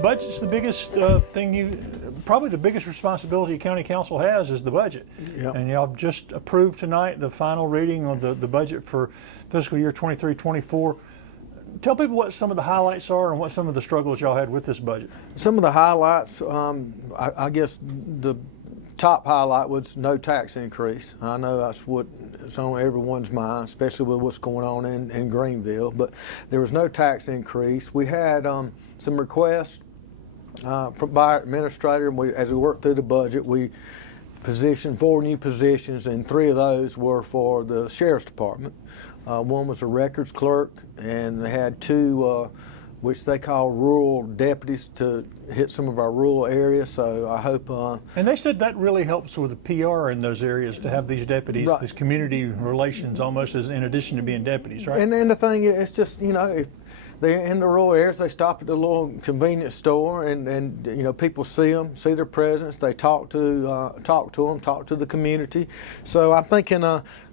budget's the biggest probably the biggest responsibility county council has is the budget. Yep. And y'all just approved tonight the final reading of the budget for fiscal year 23-24. Tell people what some of the highlights are and what some of the struggles y'all had with this budget. Some of the highlights, I guess the top highlight was no tax increase. I know that's what's on everyone's mind, especially with what's going on in Greenville, but there was no tax increase. We had some requests by our administrator, and as we worked through the budget, we positioned 4 new positions, and 3 of those were for the sheriff's department. One was a records clerk, and they had 2 which they call rural deputies to hit some of our rural areas. So I hope. And they said that really helps with the PR in those areas to have these deputies, right. These community relations, almost as in addition to being deputies, right? And the thing is, it's just, you know, if they're in the rural areas, they stop at the little convenience store, and you know, people see them, see their presence. They talk to them, talk to the community. So I'm thinking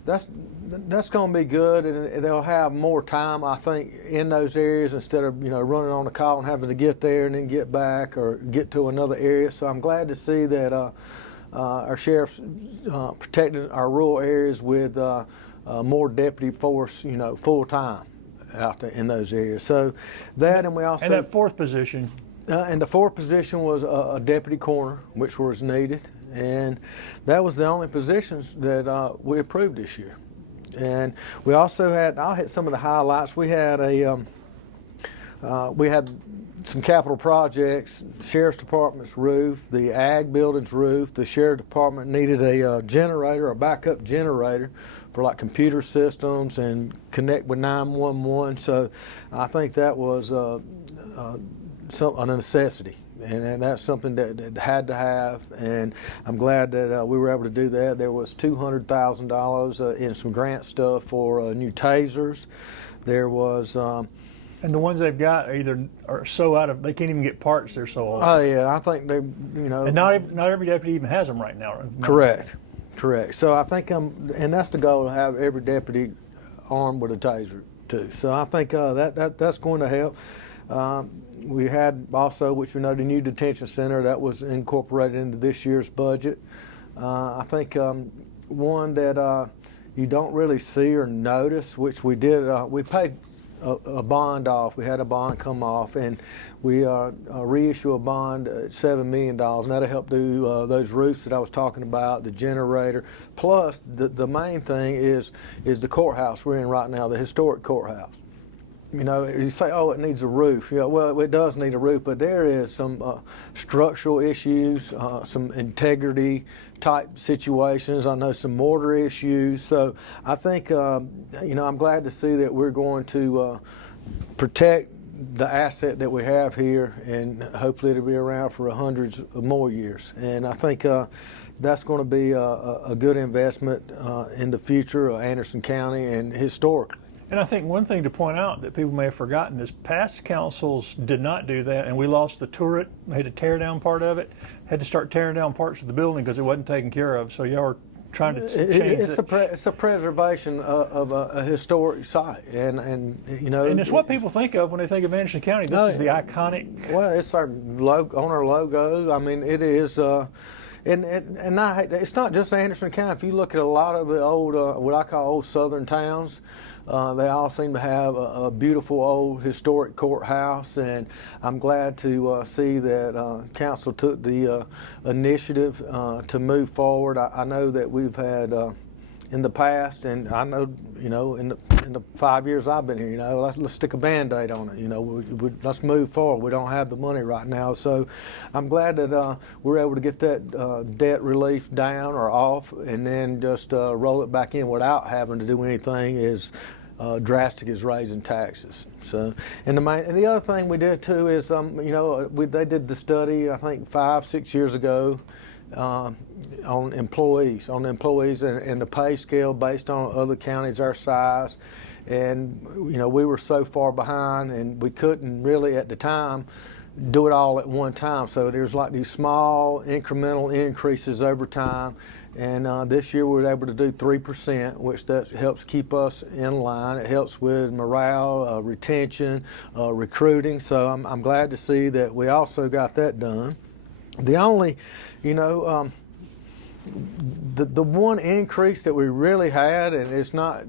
that's going to be good, and they'll have more time, I think, in those areas instead of, you know, running on a call and having to get there and then get back or get to another area. So I'm glad to see that our sheriff's protecting our rural areas with more deputy force, you know, full time out there in those areas. So that, and we also, and that 4th position. and the 4th position was a deputy coroner, which was needed, and that was the only positions that we approved this year. And we also had, I'll hit some of the highlights. We had we had some capital projects: sheriff's department's roof, the ag building's roof. The sheriff department needed a generator, a backup generator for like computer systems and connect with 911. So I think that was a necessity, and that's something that had to have, and I'm glad that we were able to do that. There was $200,000 in some grant stuff for new tasers. There was and the ones they've got are so out of, they can't even get parts, they're so old. Oh yeah, I think they, you know, and not every deputy even has them right now. Correct. So I think and that's the goal, to have every deputy armed with a taser too. So I think that's going to help. We had also, which we know, the new detention center that was incorporated into this year's budget. I think one that you don't really see or notice, which we did, we paid a bond off. We had a bond come off, and we reissue a bond at $7 million, and that'll help do those roofs that I was talking about, the generator. Plus, the main thing is the courthouse we're in right now, the historic courthouse. You know, you say, oh, it needs a roof. Yeah, well, it does need a roof, but there is some structural issues, some integrity type situations. I know some mortar issues. So I think, you know, I'm glad to see that we're going to protect the asset that we have here, and hopefully it'll be around for hundreds of more years. And I think that's going to be a good investment in the future of Anderson County and historically. And I think one thing to point out that people may have forgotten is past councils did not do that, and we lost the turret. We had to tear down part of it, had to start tearing down parts of the building because it wasn't taken care of. So y'all are trying to change it. It's a preservation of a historic site, and you know. And it's what people think of when they think of Anderson County. This is the iconic. Well, it's our logo, on our logo. I mean, it is. And it's not just Anderson County. If you look at a lot of the old, what I call old southern towns, they all seem to have a beautiful old historic courthouse, and I'm glad to see that council took the initiative to move forward. I know that we've had in the past, and I know, you know, in the 5 years I've been here, you know, let's stick a Band-Aid on it. You know, let's move forward. We don't have the money right now, so I'm glad that we're able to get that debt relief down or off, and then just roll it back in without having to do anything as drastic as raising taxes. So, and the other thing we did too is, you know, they did the study I think 5-6 years ago. On employees and the pay scale based on other counties our size, and you know, we were so far behind, and we couldn't really at the time do it all at one time. So there's like these small incremental increases over time. And this year we were able to do 3%, which that helps keep us in line. It helps with morale, retention, recruiting. So I'm glad to see that we also got that done. The only, the one increase that we really had, and it's not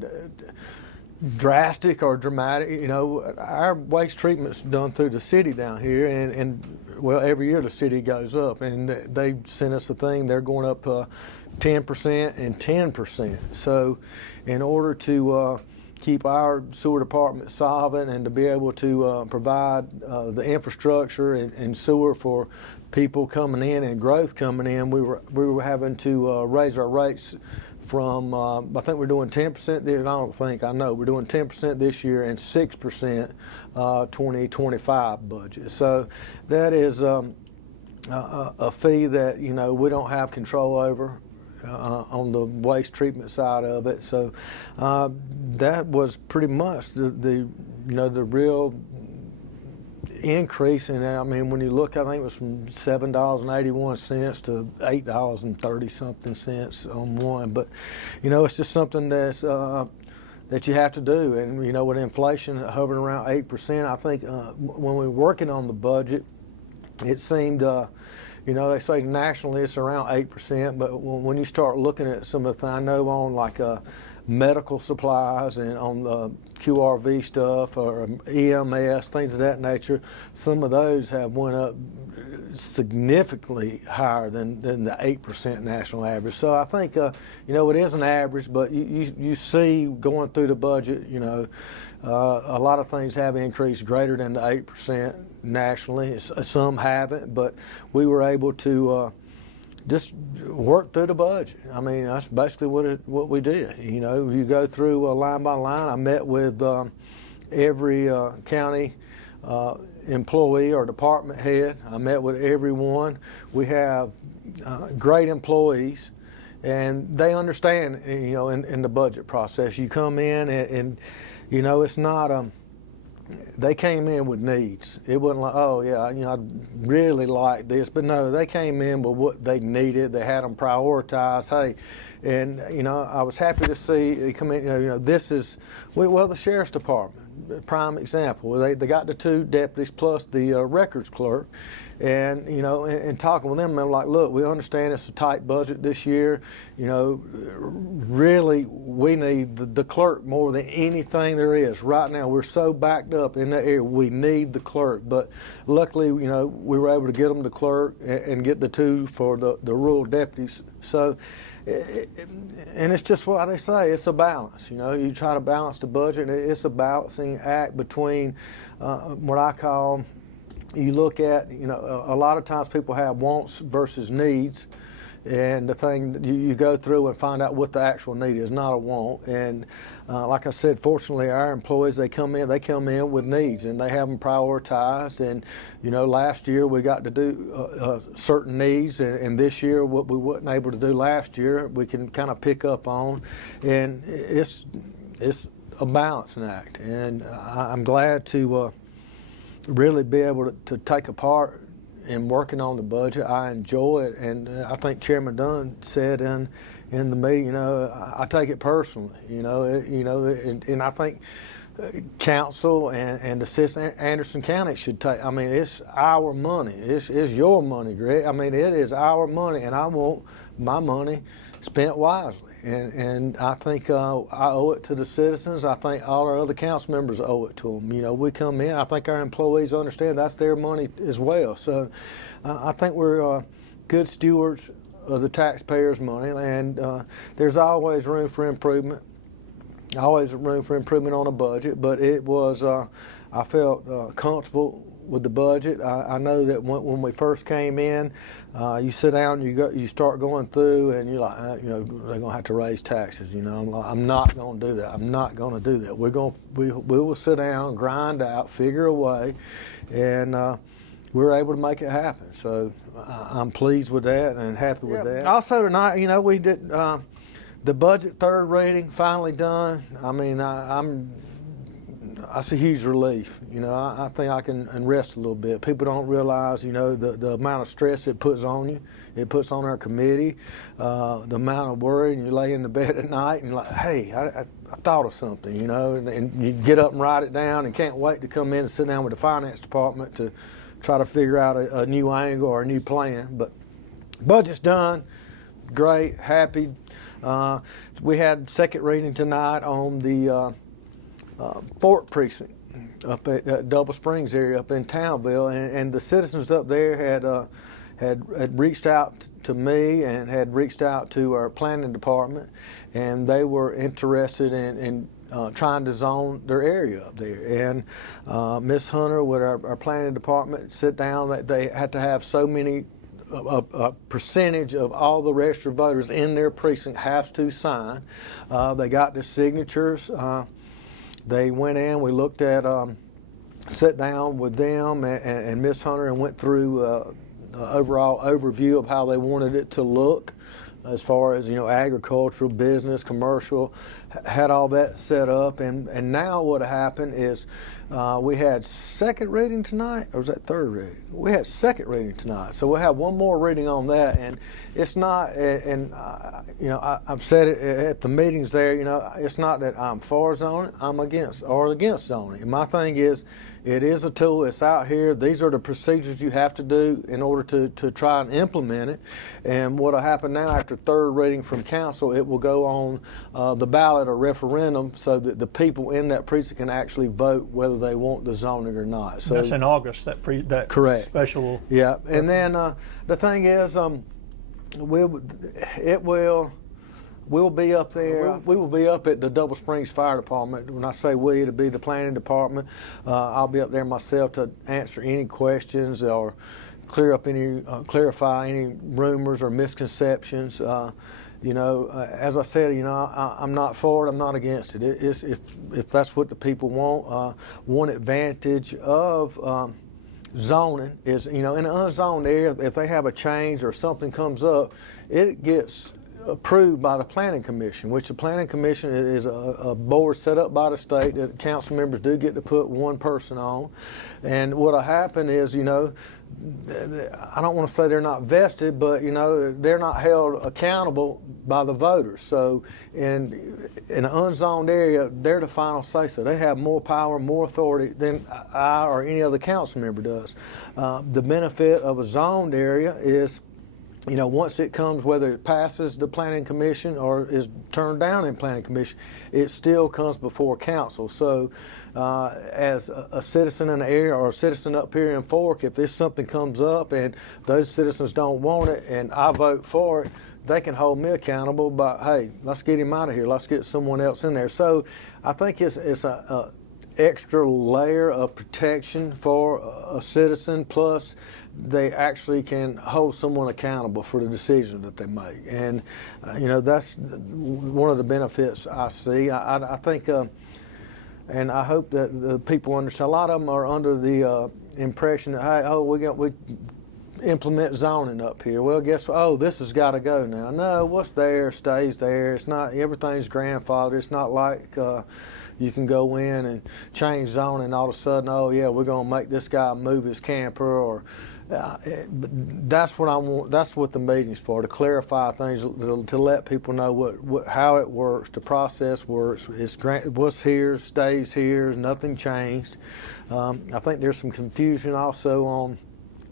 drastic or dramatic, our waste treatment's done through the city down here, and well, every year the city goes up, and they sent us a thing. They're going up 10% and 10%. So in order to keep our sewer department solvent and to be able to provide the infrastructure and sewer for people coming in and growth coming in, we were having to raise our rates from I think we're doing 10%. I know we're doing 10% this year and 6% 2025 budget. So that is a fee that we don't have control over on the waste treatment side of it. So that was pretty much the real increase. And I mean, when you look, I think it was from $7.81 to $8.30 something cents on one. But it's just something that's that you have to do. And with inflation hovering around 8%, I think when we were working on the budget, it seemed they say nationally it's around 8%, but when you start looking at some of the things, I know on like medical supplies and on the QRV stuff or EMS, things of that nature, some of those have went up significantly higher than the 8% national average. So I think, it is an average, but you see going through the budget, a lot of things have increased greater than the 8% nationally. Some haven't, but we were able to just work through the budget. I mean, that's basically what we did. You go through line by line. I met with every county employee or department head. I met with everyone. We have great employees, and they understand, in the budget process. You come in and it's not they came in with needs. It wasn't like, oh yeah, I'd really like this, but no, they came in with what they needed. They had them prioritized. Hey, and I was happy to see it come in. This is the sheriff's department, prime example. They got the 2 deputies plus the records clerk, and and talking with them, they're like, look, we understand it's a tight budget this year. Really, we need the clerk more than anything there is right now. We're so backed up in that area. We need the clerk, but luckily, we were able to get them the clerk and get the 2 for the rural deputies. So. And it's just what they say, it's a balance. You try to balance the budget. It's a balancing act between what I call, you look at, a lot of times people have wants versus needs. And the thing, you go through and find out what the actual need is, not a want. And like I said, fortunately, our employees, they come in with needs, and they have them prioritized. And last year we got to do certain needs, and this year what we wasn't able to do last year, we can kind of pick up on. And it's a balancing act, and I'm glad to really be able to take a part in working on the budget. I enjoy it, and I think Chairman Dunn said in the meeting, I take it personally, and I think council and assistant Anderson County should take. I mean, it's our money. It's your money, Greg. I mean, it is our money, and I want my money spent wisely. And I think I owe it to the citizens. I think all our other council members owe it to them. We come in. I think our employees understand that's their money as well. So I think we're good stewards of the taxpayers' money, and there's always room for improvement. Always room for improvement on a budget, but it was. I felt comfortable with the budget. I know that when we first came in, you sit down, you start going through, and you're like, they're gonna have to raise taxes. I'm not gonna do that. I'm not gonna do that. We will sit down, grind out, figure a way, and we were able to make it happen. So I'm pleased with that and happy with that. Also tonight, we did the budget 3rd reading finally done. I mean, I'm that's a huge relief. You know, I think I can rest a little bit. People don't realize, you know, the amount of stress it puts on you. It puts on our committee, the amount of worry, and you lay in the bed at night and like, hey, I thought of something, you know, and you get up and write it down and can't wait to come in and sit down with the finance department to try to figure out a new angle or a new plan. But budget's done, great, happy. We had second reading tonight on the Fort Precinct up at Double Springs area up in Townville, and the citizens up there had reached out to me and had reached out to our planning department, and they were interested in trying to zone their area up there. And Ms. Hunter with our planning department sit down that they had to have so many a percentage of all the registered voters in their precinct have to sign. They got the signatures. They went in, we looked at, sat down with them and Ms. Hunter and went through overall overview of how they wanted it to look as far as, you know, agricultural, business, commercial, had all that set up. And now what happened is we had second reading tonight, or was that third reading? We had second reading tonight. So we'll have one more reading on that. And it's not, you know, I've said it at the meetings there, you know, it's not that I'm for zoning, I'm against zoning. And my thing is, it is a tool, it's out here. These are the procedures you have to do in order to try and implement it. And what will happen now after third reading from council, it will go on the ballot or referendum so that the people in that precinct can actually vote whether they want the zoning or not. So that's in August, that correct. Special. Yeah, and then the thing is, we'll be up there. We will be up at the Double Springs Fire Department. When I say we, it'll be the planning department. I'll be up there myself to answer any questions or clarify any rumors or misconceptions. You know, as I said, you know, I'm not for it. I'm not against it. If that's what the people want. One advantage of zoning is, you know, in an unzoned area, if they have a change or something comes up, it gets approved by the Planning Commission, which the Planning Commission is a board set up by the state that council members do get to put one person on. And what'll happen is, you know, I don't want to say they're not vested, but, you know, they're not held accountable by the voters. So in an unzoned area, they're the final say so. They have more power, more authority than I or any other council member does. The benefit of a zoned area is, you know, once it comes, whether it passes the Planning Commission or is turned down in Planning Commission, it still comes before council. So as a citizen in the area or a citizen up here in Fork, if this something comes up and those citizens don't want it and I vote for it, they can hold me accountable by, hey, let's get him out of here. Let's get someone else in there. So I think it's a extra layer of protection for a citizen, plus they actually can hold someone accountable for the decision that they make. And, you know, that's one of the benefits I see. I think, and I hope that the people understand, a lot of them are under the impression that, hey, oh, we implement zoning up here. Well, guess what? Oh, this has got to go now. No, what's there stays there. It's not, everything's grandfathered. It's not like you can go in and change zoning and all of a sudden, oh yeah, we're going to make this guy move his camper, or that's what I want. That's what the meeting's for, to clarify things, to let people know how it works, the process works. What's here stays here. Nothing changed. I think there's some confusion also on,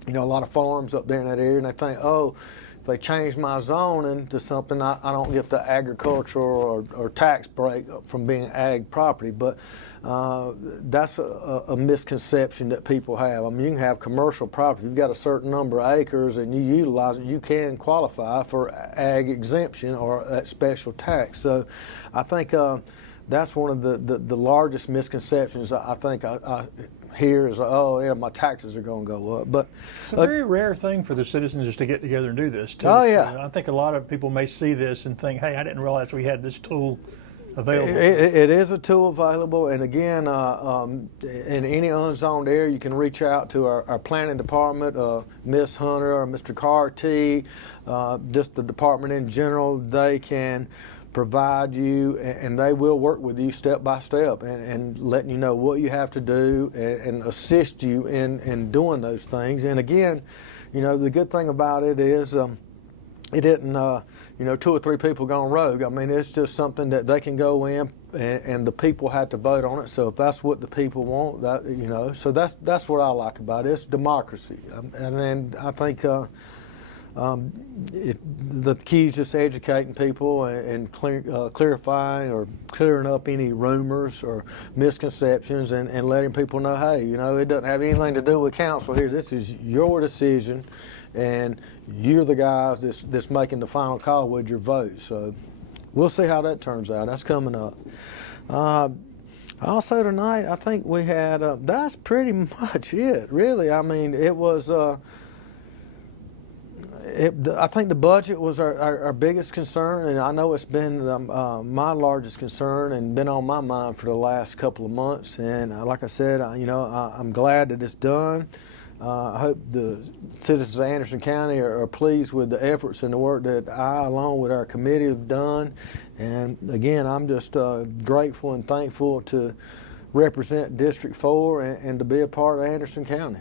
you know, a lot of farms up there in that area, and they think, oh, if they change my zoning to something, I don't get the agricultural or tax break from being ag property. But that's a misconception that people have. I mean, you can have commercial property. If you've got a certain number of acres and you utilize it, you can qualify for ag exemption or that special tax. So I think that's one of the largest misconceptions I think I hear is, oh yeah, my taxes are going to go up. But it's a very rare thing for the citizens just to get together and do this too. Oh yeah. So I think a lot of people may see this and think, hey, I didn't realize we had this tool available. It is a tool available, and again, in any unzoned area, you can reach out to our planning department, Ms. Hunter or Mr. Carty, just the department in general. They can provide you, and they will work with you step by step and letting you know what you have to do and assist you in doing those things. And again, you know, the good thing about it is it isn't, you know, 2 or 3 people gone rogue. I mean, it's just something that they can go in and the people have to vote on it. So if that's what the people want, that, you know, so that's what I like about it. It's democracy. And then I think the key is just educating people and clarifying or clearing up any rumors or misconceptions and letting people know, hey, you know, it doesn't have anything to do with council here. This is your decision, and you're the guys that's making the final call with your vote. So we'll see how that turns out. That's coming up. Also tonight, I think we had, that's pretty much it, really. I mean, it was, I think the budget was our biggest concern, and I know it's been my largest concern and been on my mind for the last couple of months. And like I said, you know, I'm glad that it's done. I hope the citizens of Anderson County are pleased with the efforts and the work that I, along with our committee, have done. And again, I'm just grateful and thankful to represent District 4 and to be a part of Anderson County.